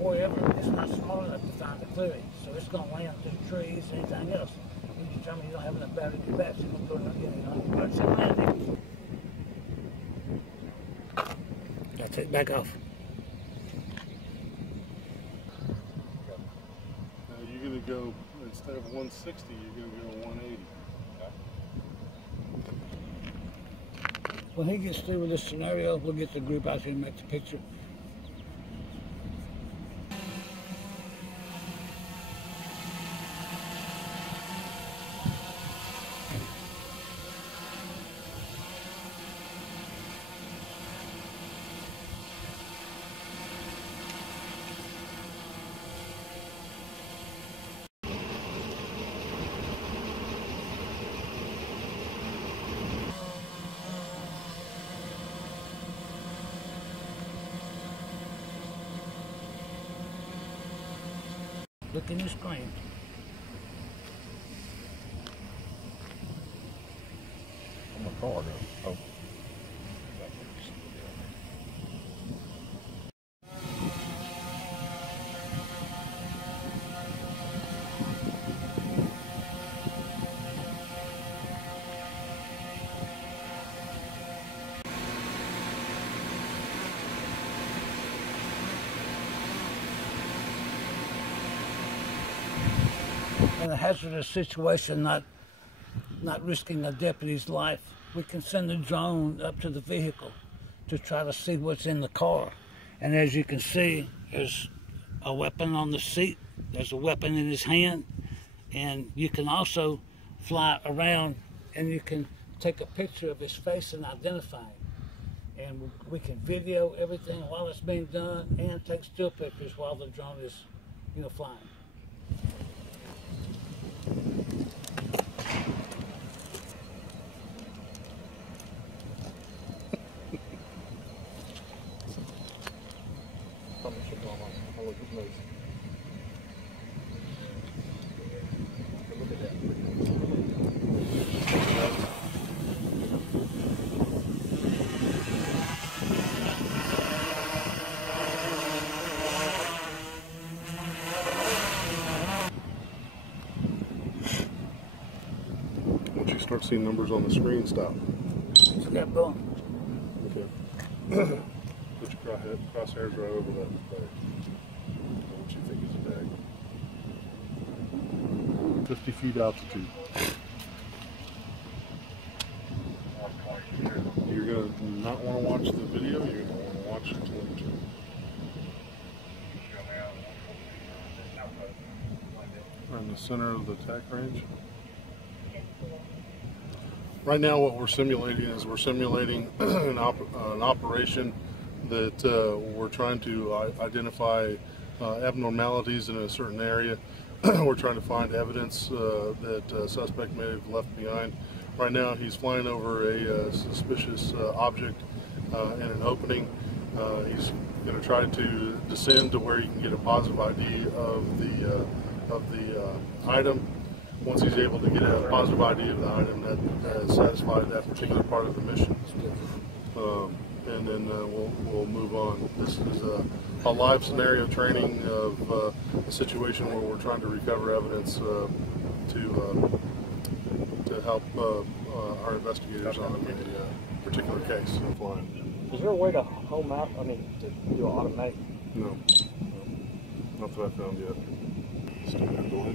wherever, it's not small enough to find the clearing. So it's going to land through trees and anything else. You determine you don't have enough battery capacity, you're going to put it on emergency landing. That's it, back off. Now you're going to go, instead of 160, you're going to go 180. When he gets through with this scenario, we'll get the group out here and make the picture. Look in the screen. On my car, though. Oh. In a hazardous situation, not risking a deputy's life, we can send the drone up to the vehicle to try to see what's in the car. And as you can see, there's a weapon on the seat, there's a weapon in his hand, and you can also fly around and you can take a picture of his face and identify him. And we can video everything while it's being done and take still pictures while the drone is, flying. Once you start seeing numbers on the screen, stop. Okay, boom. Okay. Put your crosshairs right over that bag. What you think is a bag. 50 feet altitude. You're going to not want to watch the video, you're going to want to watch the television. In the center of the attack range. Right now what we're simulating is an operation that we're trying to identify abnormalities in a certain area. We're trying to find evidence that a suspect may have left behind. Right now he's flying over a suspicious object in an opening. He's going to try to descend to where he can get a positive ID of the item. Once he's able to get a positive ID of the item, that has satisfied that particular part of the mission. And then we'll move on. This is a live scenario training of a situation where we're trying to recover evidence to help our investigators on a particular case of flying. Is there a way to home out? I mean, to do an automatic? No, not that I found yet. Still have to look.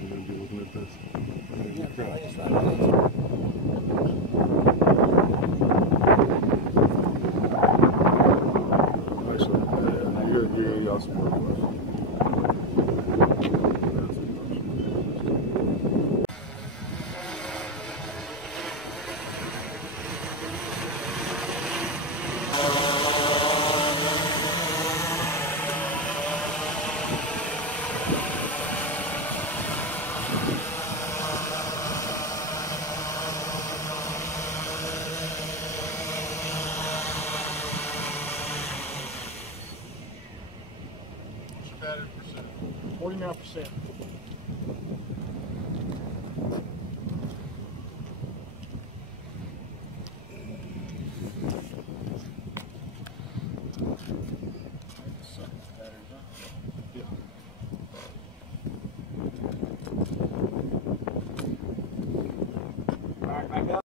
You're going to be looking at this. Actually, you're going to got some more questions. Battery percent. 49%.